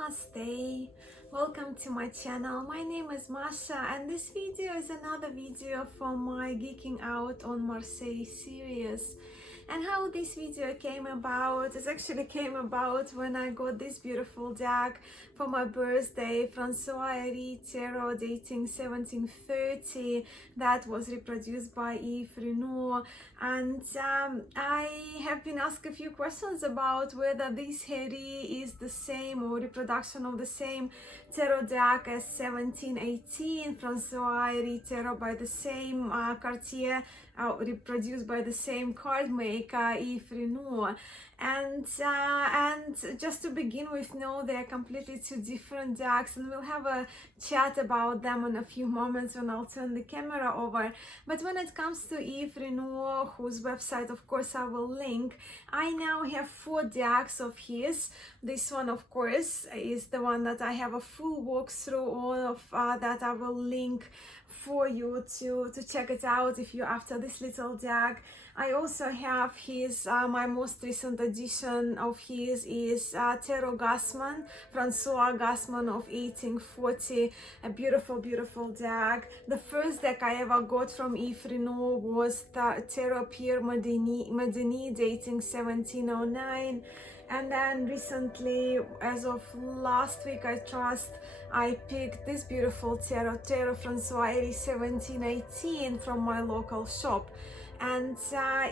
Namaste, welcome to my channel. My name is Masha and this video is another video from my Geeking Out on Marseille series. And how this video came about, it actually came about when I got this beautiful deck for my birthday, Francois Heri Tarot Dating 1730, that was reproduced by Yves, Reynaud. And I have been asked a few questions about whether this Heri is the same or reproduction of the same tarot deck as 1718, Francois Heri Tarot by the same Cartier, reproduced by the same card maker, Yves, Reynaud. And just to begin with, no, they are completely two different decks, and we'll have a chat about them in a few moments when I'll turn the camera over. But when it comes to Yves, Reynaud, whose website of course I will link, I now have 4 decks of his. This one of course is the one that I have a full walkthrough of, that I will link for you to check it out if you're after this little deck. I also have his, my most recent edition of his is Tarot Gassman, Francois Gassman of 1840, a beautiful deck. The first deck I ever got from Yves Reynaud was Tarot Pierre Madini dating 1709. And then recently, as of last week, I picked this beautiful Tarot Francois Heri 1718 from my local shop. And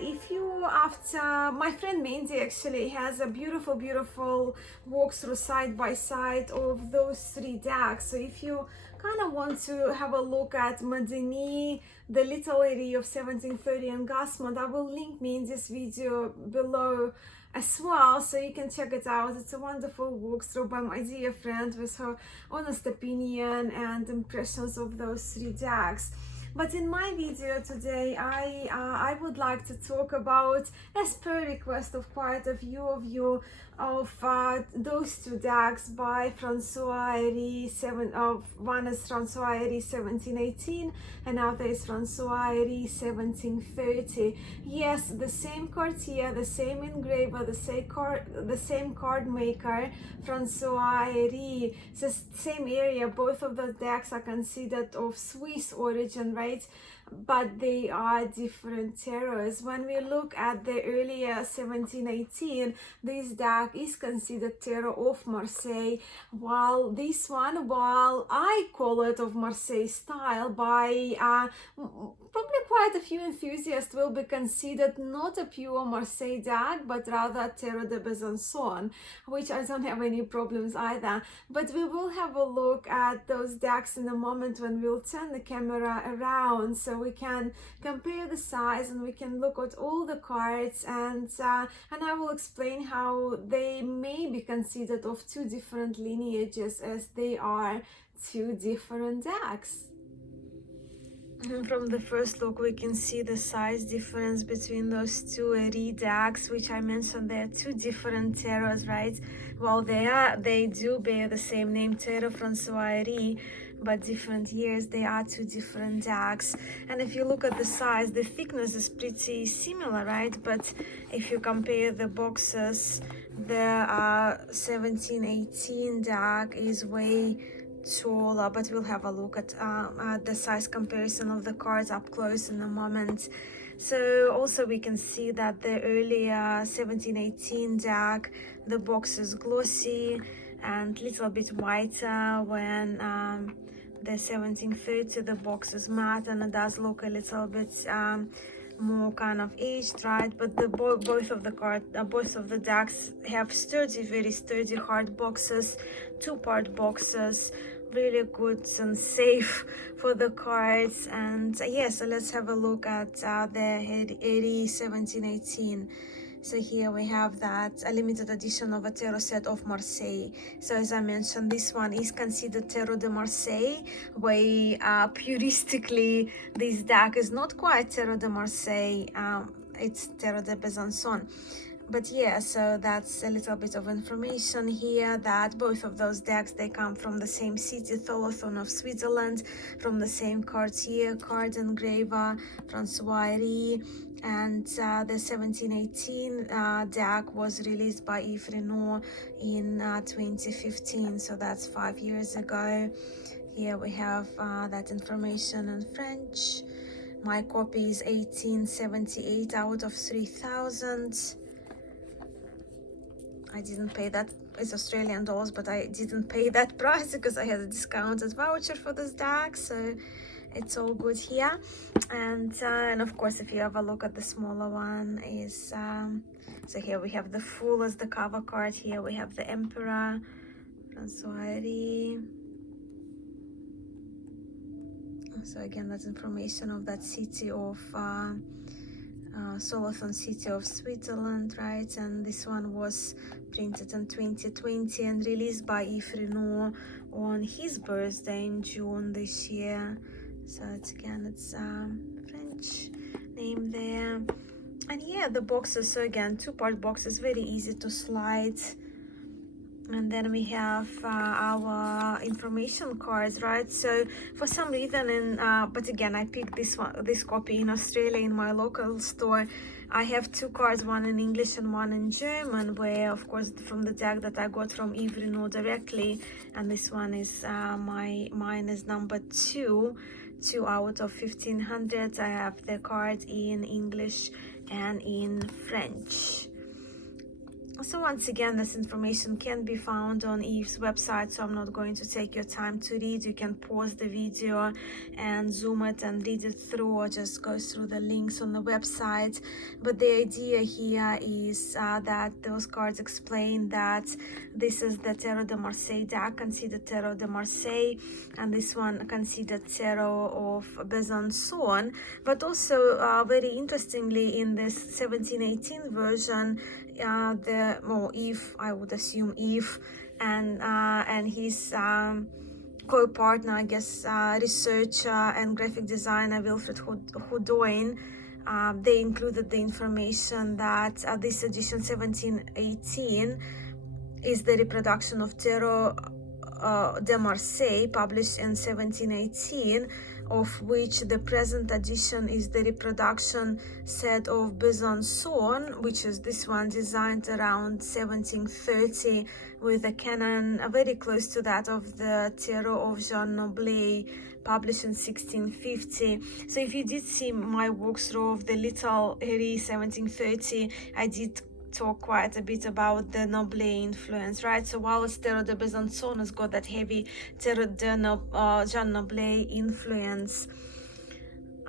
if you after, my friend Mandy actually has a beautiful walkthrough side by side of those 3 decks. So if you kind of want to have a look at Madini, the little Heri of 1730 and Gassman, I will link Mandy's video below as well, so you can check it out. It's a wonderful walkthrough by my dear friend with her honest opinion and impressions of those 3 decks. But in my video today, I would like to talk about, as per request of quite a few of you, of those 2 decks by Francois Heri. One is Francois Heri 1718, another is Francois Heri 1730. Yes, the same Cartier, the same engraver, the same card maker, Francois Heri. It's the same area. Both of the decks are considered of Swiss origin, right? But they are different tarots. When we look at the earlier 1718, this deck is considered tarot of Marseille, while this one, while I call it of Marseille style, by probably quite a few enthusiasts will be considered not a pure Marseille deck, but rather Tarot de Besançon, which I don't have any problems either. But we will have a look at those decks in a moment when we'll turn the camera around, so we can compare the size and we can look at all the cards, and I will explain how they may be considered of 2 different lineages, as they are 2 different decks. And from the first look, we can see the size difference between those 2 Heri decks, which I mentioned they're 2 different tarots, right? Well, they do bear the same name, Tarot Francois Heri, but different years. They are 2 different decks. And if you look at the size, the thickness is pretty similar, right? But if you compare the boxes, the 1718 deck is way taller, but we'll have a look at the size comparison of the cards up close in a moment. So also we can see that the earlier 1718 deck, the box is glossy and little bit whiter, when the 1730 the box is matte and it does look a little bit more kind of aged, right? But both of the decks have very sturdy hard boxes, 2-part boxes, really good and safe for the cards. And so let's have a look at the Heri 1718. So here we have that, a limited edition of a tarot set of Marseille. So as I mentioned, this one is considered Tarot de Marseille, where puristically this deck is not quite Tarot de Marseille, it's Tarot de Besançon. But yeah, so that's a little bit of information here, that both of those decks, they come from the same city, Tholothon of Switzerland, from the same cartier, card engraver, Francois Heri, and the 1718 deck was released by Yves Reynaud in 2015, so that's 5 years ago. Here we have that information in French. My copy is 1878 out of 3000. I didn't pay that, it's Australian dollars, but I didn't pay that price because I had a discounted voucher for this deck, so it's all good here. And of course, if you have a look at the smaller one, is so here we have the Fool as the cover card. Here we have the Emperor, Francois Heri. So again, that's information of that city of Solothurn, city of Switzerland, right? And this one was printed in 2020 and released by Yves Reynaud on his birthday in June this year. So it's French name there. And yeah, the boxes, so again, two-part boxes, very easy to slide. And then we have our information cards, right? So for some reason, but again, I picked this copy in Australia in my local store. I have two cards, one in English and one in German, where of course from the deck that I got from Yves Reynaud directly, and this one is mine is number 2 out of 1500. I have the card in English and in French. So once again, this information can be found on Yves' website, so I'm not going to take your time to read. You can pause the video and zoom it and read it through, or just go through the links on the website. But the idea here is that those cards explain that this is the Tarot de Marseille deck, considered Tarot de Marseille, and this one considered Tarot of Besançon. But also, very interestingly, in this 1718 version, Yves, I would assume Yves, and his co-partner, I guess, researcher and graphic designer Wilfred Houdoin, they included the information that this edition 1718 is the reproduction of Tarot de Marseille, published in 1718, of which the present edition is the reproduction set of Besançon, which is this one, designed around 1730 with a canon very close to that of the Tarot of Jean Noblet, published in 1650. So if you did see my walkthrough of the Little Heri 1730, I did talk quite a bit about the Noblet influence, right? So while Tarot de Besançon has got that heavy Tarot de Jean Noblet influence.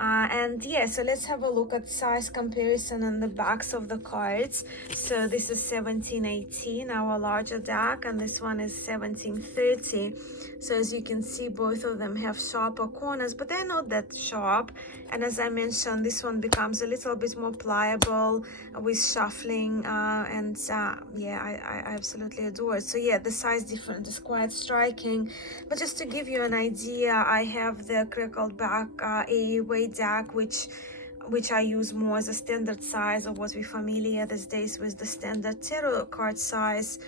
And yeah, so let's have a look at size comparison on the backs of the cards. So this is 1718, our larger deck, and this one is 1730. So as you can see, both of them have sharper corners, but they're not that sharp. And as I mentioned, this one becomes a little bit more pliable with shuffling, yeah, I absolutely adore it. So yeah, the size difference is quite striking. But just to give you an idea, I have the crackled back AOA deck, which I use more as a standard size, or what we're familiar these days with the standard tarot card size.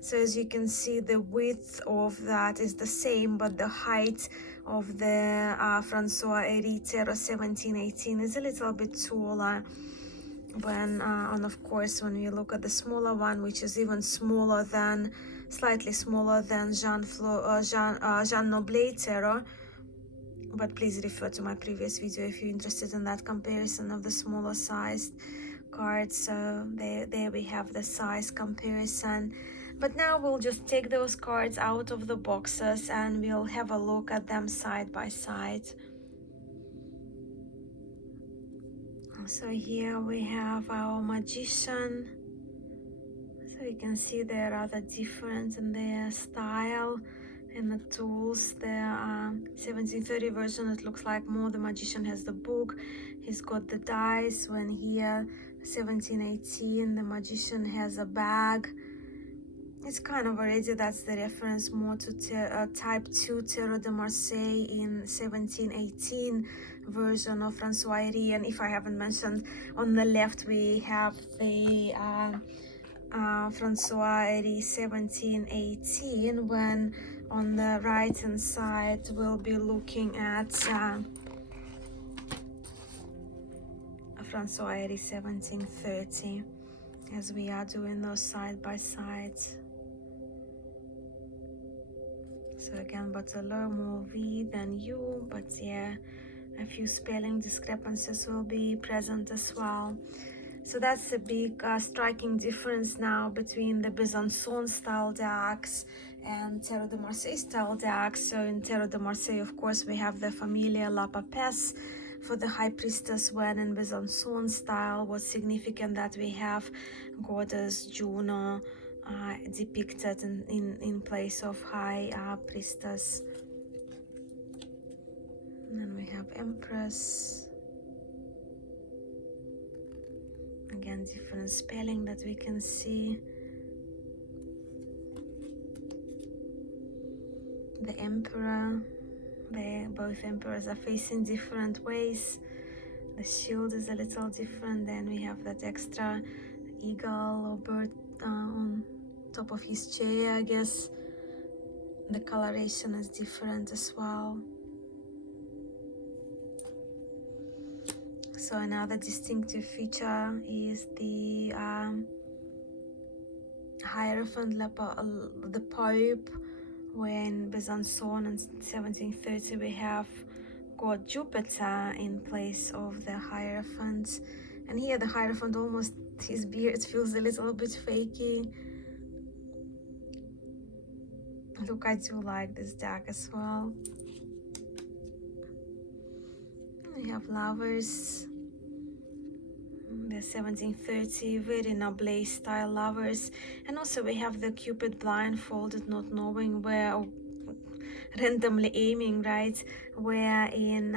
So as you can see, the width of that is the same, but the height of the Francois Heri Tarot 1718 is a little bit taller. And of course, when we look at the smaller one, which is even smaller than, slightly smaller than Jean Noblet Tarot. But please refer to my previous video if you're interested in that comparison of the smaller sized cards. So there we have the size comparison. But now we'll just take those cards out of the boxes and we'll have a look at them side by side. So here we have our Magician. So you can see they're rather different in their style and the tools. The 1730 version, it looks like more the Magician has the book, he's got the dice, when here 1718 the Magician has a bag. It's kind of already, that's the reference more to type 2 Terre de Marseille in 1718 version of Francois Heri. And if I haven't mentioned, on the left we have the Francois Heri 1718, when on the right hand side we'll be looking at Francois Heri 1730, as we are doing those side by side. So again, but a little more V than U, but yeah, a few spelling discrepancies will be present as well. So that's a big striking difference now between the Besançon style decks and Terre de Marseille style decks. So in Terre de Marseille, of course, we have the Familia La Papesse for the High Priestess, when in Besançon style, what's significant that we have Goddess Juno depicted in place of High Priestess. And then we have Empress. Again, different spelling that we can see. The Emperor. Both emperors are facing different ways. The shield is a little different. Then we have that extra eagle or bird on top of his chair, I guess. The coloration is different as well. So another distinctive feature is the Hierophant, the Pope, when Besançon in 1730 we have God Jupiter in place of the Hierophant. And here the Hierophant, almost his beard feels a little bit fakey. Look, I do like this deck as well. We have lovers. The 1730 very noble style lovers, and also we have the Cupid blindfolded, not knowing where, or randomly aiming, right? Where in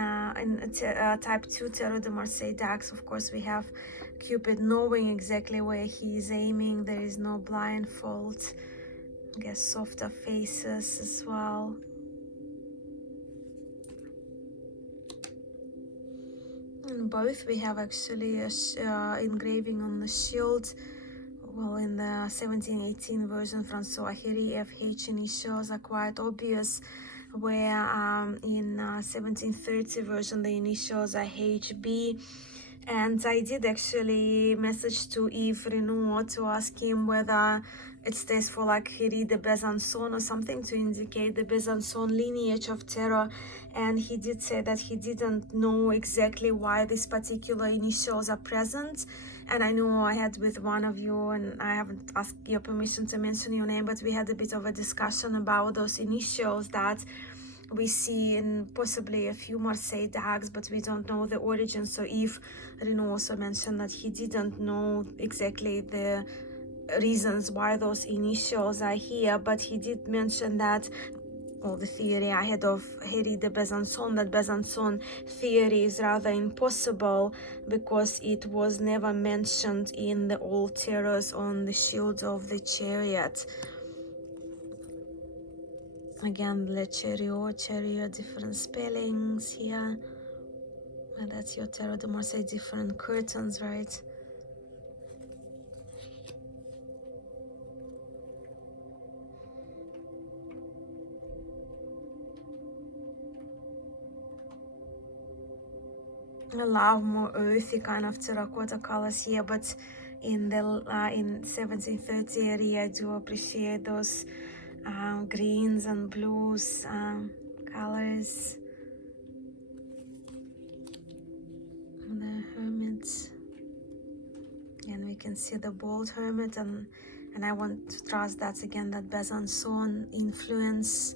type 2 Terre de Marseille decks, of course, we have Cupid knowing exactly where he is aiming. There is no blindfold. I guess softer faces as well. In both we have actually a engraving on the shield. Well, in the 1718 version, Francois Heri FH initials are quite obvious, where in 1730 version the initials are HB. And I did actually message to Yves Reynaud to ask him whether it stays for like Heri de Besançon or something, to indicate the Besançon lineage of terror. And he did say that he didn't know exactly why these particular initials are present. And I know I had with one of you, and I haven't asked your permission to mention your name, but we had a bit of a discussion about those initials that we see in possibly a few Marseille decks, but we don't know the origin. So Yves Reynaud also mentioned that he didn't know exactly the reasons why those initials are here, but he did mention that, well, the theory ahead of Heri de Besançon, that Besançon theory is rather impossible because it was never mentioned in the old terrors on the shield of the chariot. Again, Le Chariot, different spellings here. Well, that's your Terre de Marseille, different curtains, right? I love more earthy kind of terracotta colors here, but in the in 1730 area, I do appreciate those greens and blues colors. The hermit, and we can see the bold hermit, and I want to trust that again, that Besançon influence.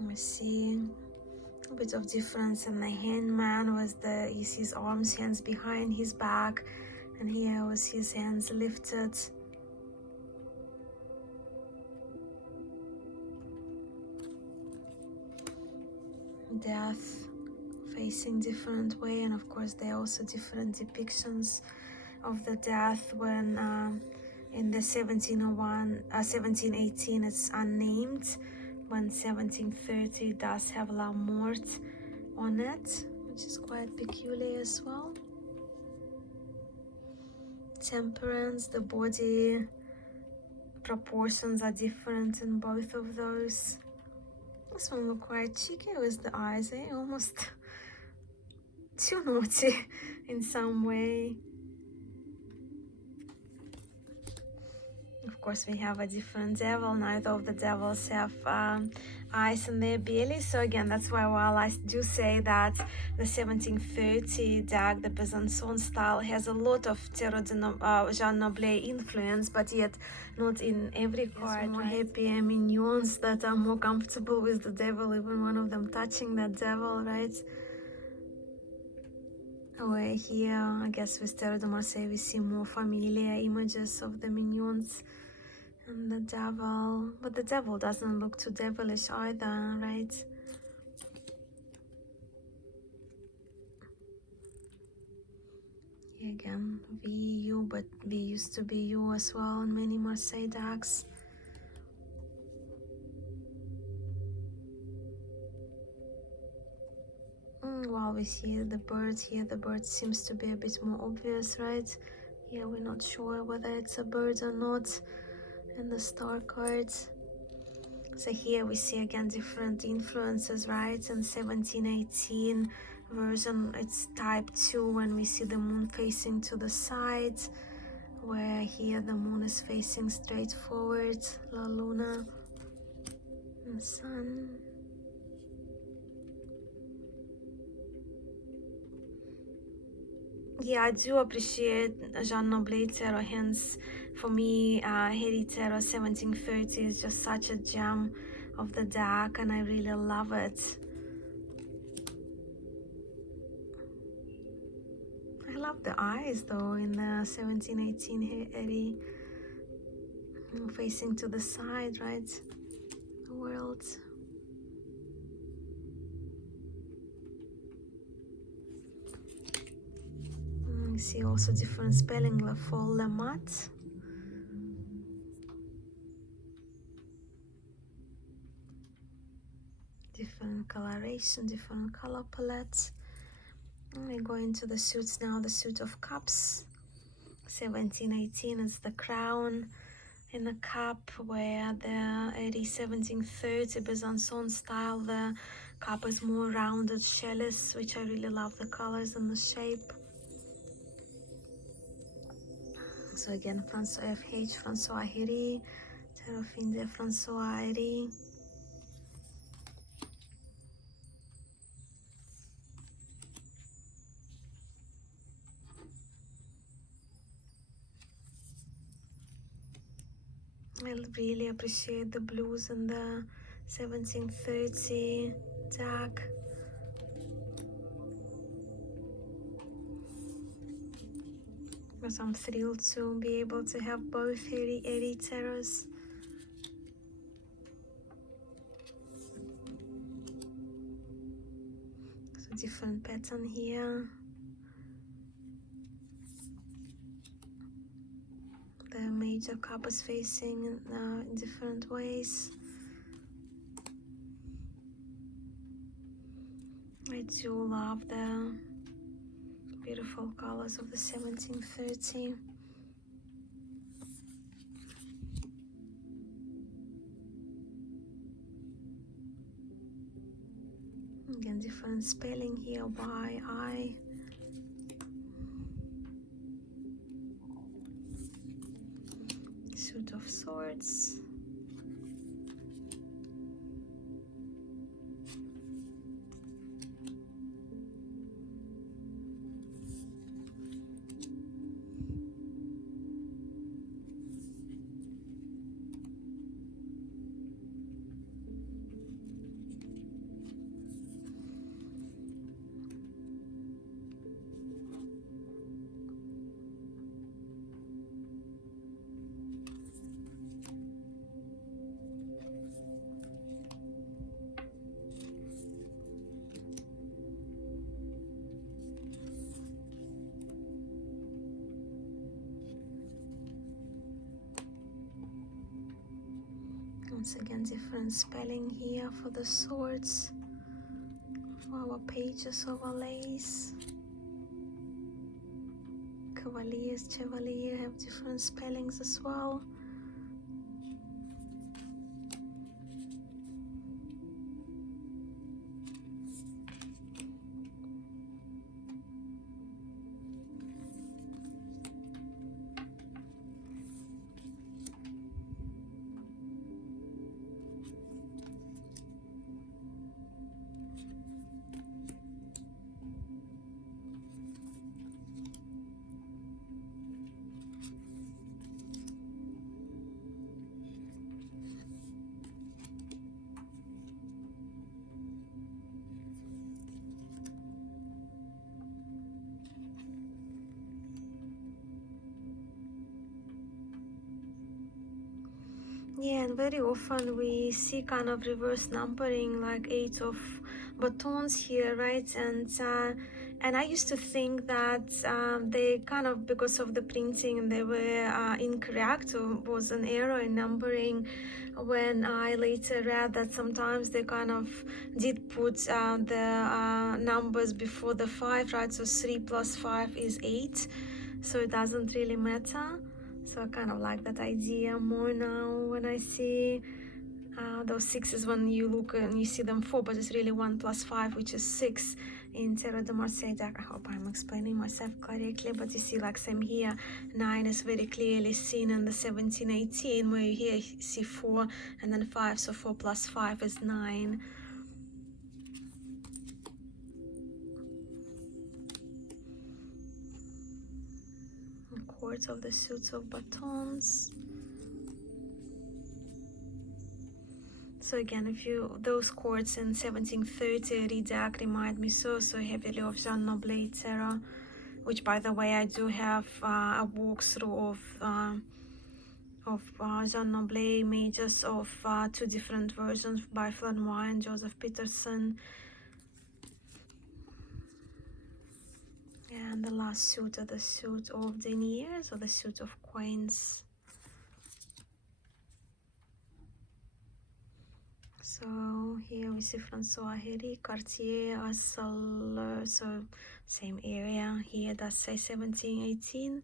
We see bit of difference in the hangman with the, you see his arms, hands behind his back, and here was his hands lifted. Death facing different way, and of course there are also different depictions of the death. When in the 1718 it's unnamed, when 1730 does have La Mort on it, which is quite peculiar as well. Temperance, the body proportions are different in both of those. This one looked quite cheeky with the eyes, almost too naughty in some way. Of course, we have a different devil. Neither of the devils have eyes in their belly. So again, that's why while I do say that the 1730 Dag, the Besançon style, has a lot of Jean Noblet influence, but yet not in every card. More happy mignons that are more comfortable with the devil, even one of them touching that devil, right? Where here, I guess with Tarot de Marseille, we see more familiar images of the mignons and the devil, but the devil doesn't look too devilish either, right? Here again, VU, but we used to be U as well in many Marseille decks. While we see the bird here, the bird seems to be a bit more obvious, right? Here we're not sure whether it's a bird or not in the star cards. So here we see again different influences, right? In 1718 version, it's type 2 when we see the moon facing to the side, where here the moon is facing straight forward, La Luna and Sun. Yeah, I do appreciate Jean Noblet tarot, hence for me Heri tarot 1730 is just such a gem of the deck, and I really love it. I love the eyes though in the 1718 Heri, facing to the side, right? The world. You see also different spelling, La Folle, La Mat. Different coloration, different color palettes. And we go into the suits now. The suit of cups, 1718 is the crown in a cup, where the 1730 Besançon style, the cup is more rounded chalice, which I really love the colors and the shape. So again, Francois FH, Francois Heri, Tarot of India, Francois Heri. I really appreciate the blues in the 1730 deck. Because I'm thrilled to be able to have both Heri tarots. So different pattern here. The major cup is facing in different ways. I do love the beautiful colors of the 1730. Again, different spelling here, Y-I. Suit of Swords. Once again, different spelling here for the swords, for our pages overlays. Cavaliers, chevalier have different spellings as well. Yeah, and very often we see kind of reverse numbering, like 8 of batons here, right? And I used to think that they kind of, because of the printing, they were incorrect, or was an error in numbering, when I later read that sometimes they kind of did put the numbers before the 5, right? So 3 plus 5 is 8, so it doesn't really matter. So I kind of like that idea more now when I see those 6s, when you look and you see them 4, but it's really 1 plus 5, which is 6 in Tarot de Marseille deck. I hope I'm explaining myself correctly, but you see, like same here, 9 is very clearly seen in the 17-18, where you here see 4 and then 5, so 4 plus 5 is 9. Chords of the suits of batons. So again, if you, those chords in 1730 redact remind me so heavily of Jean Noblet Tarot, which, by the way, I do have a walkthrough of Jean Noblet images of 2 different versions by Francois and Joseph Peterson. And the last suit are the suit of deniers, or the suit of coins. So here we see Francois Heri, Cartier, Assel, so same area. Here does say 1718.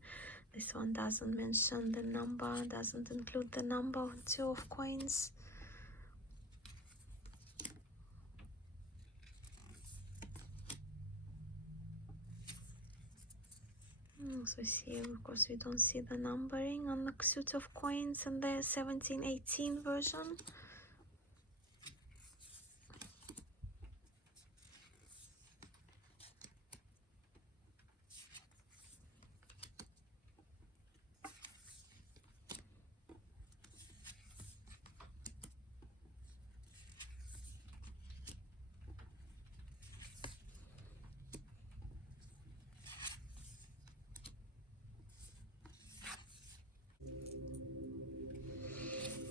This one doesn't mention the number, doesn't include the number, 2 of coins. So see, of course, we don't see the numbering on the suit of coins in the 1718 version.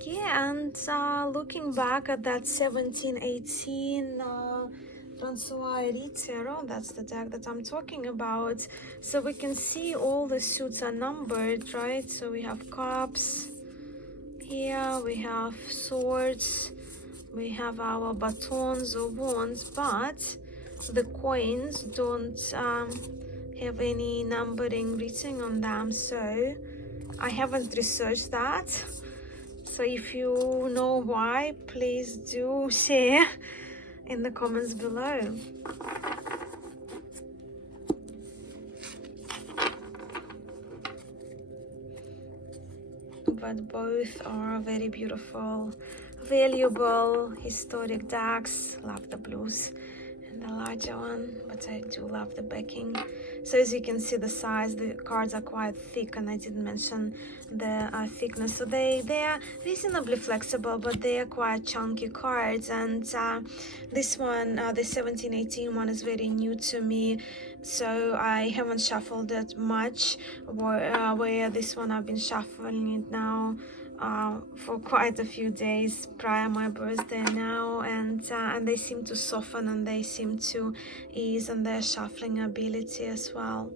Yeah, and looking back at that 1718 Francois Heri Tarot, that's the deck that I'm talking about. So we can see all the suits are numbered, right? So we have cups here, we have swords, we have our batons or wands, but the coins don't have any numbering written on them. So I haven't researched that. So if you know why, please do share in the comments below. But both are very beautiful, valuable, historic decks. Love the blues and the larger one, but I do love the backing. So as you can see, the size, the cards are quite thick, and I didn't mention the thickness. So they are reasonably flexible, but they are quite chunky cards. And this one, the 1718 one, is very new to me, so I haven't shuffled it much. Where this one, I've been shuffling it now for quite a few days prior my birthday now, and they seem to soften, and they seem to ease in their shuffling ability as well.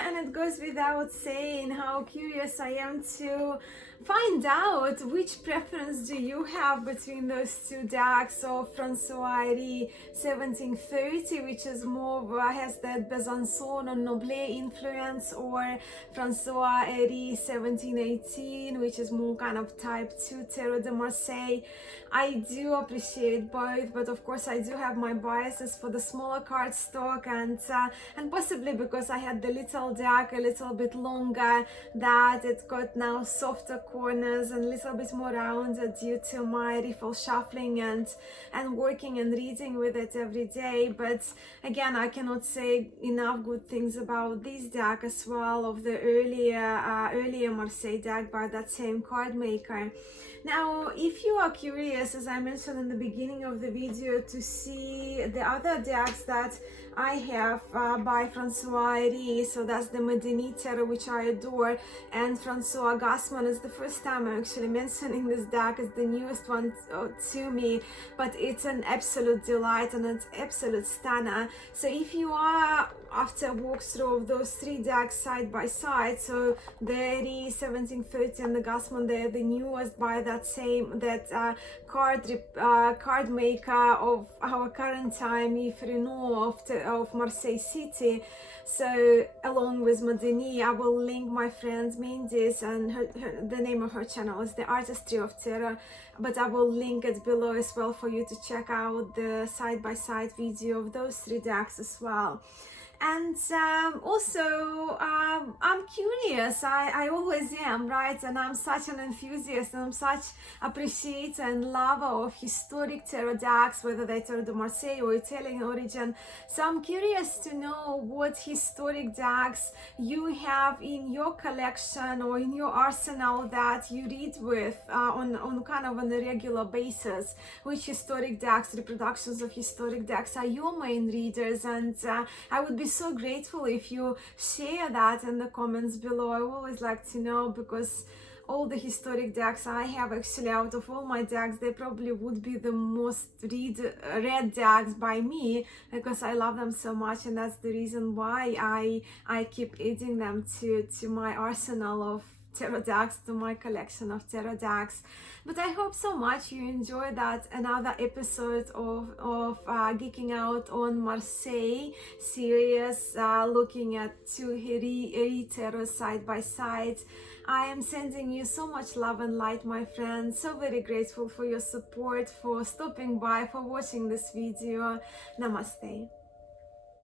And it goes without saying how curious I am to find out which preference do you have between those two decks of Francois Heri 1730, which is more has that Besançon or Noblet influence, or Francois Heri 1718, which is more kind of type 2 Tarot de Marseille. I do appreciate both, but of course I do have my biases for the smaller cardstock, and possibly because I had the little deck a little bit longer, that it got now softer corners and a little bit more rounded due to my riffle shuffling and working and reading with it every day. But again, I cannot say enough good things about this deck as well, of the earlier Marseille deck by that same card maker. Now, if you are curious, as I mentioned in the beginning of the video, to see the other decks that I have by Francois Heri, so that's the Medini Tarot, which I adore, and Francois Gassman is the first time I'm actually mentioning this deck. It's the newest one to me, but it's an absolute delight and it's absolute stunner. So if you are after a walkthrough of those three decks side by side, so the Heri 1730 and the Gassman, they're the newest by that card maker of our current time, Yves Reynaud of Marseille City. So along with Medini, I will link my friend Mindy's, and the name of her channel is The Artistry of Terror, but I will link it below as well for you to check out the side-by-side video of those three decks as well. And also, I'm curious, I always am, right? And I'm such an enthusiast, and I'm such appreciator and lover of historic tarot decks, whether they're Tarot de Marseille or Italian origin. So I'm curious to know what historic decks you have in your collection or in your arsenal that you read with on kind of on a regular basis. Which historic decks, reproductions of historic decks are your main readers? And I would be so grateful if you share that in the comments below. I always like to know, because all the historic decks I have, actually out of all my decks, they probably would be the most read decks by me, because I love them so much, and that's the reason why I keep adding them to my arsenal of tarot decks, to my collection of tarot decks. But I hope so much you enjoyed that another episode of Geeking Out on Marseille series, looking at two Heri tarot side by side. I am sending you so much love and light, my friends. So very grateful for your support, for stopping by, for watching this video. Namaste.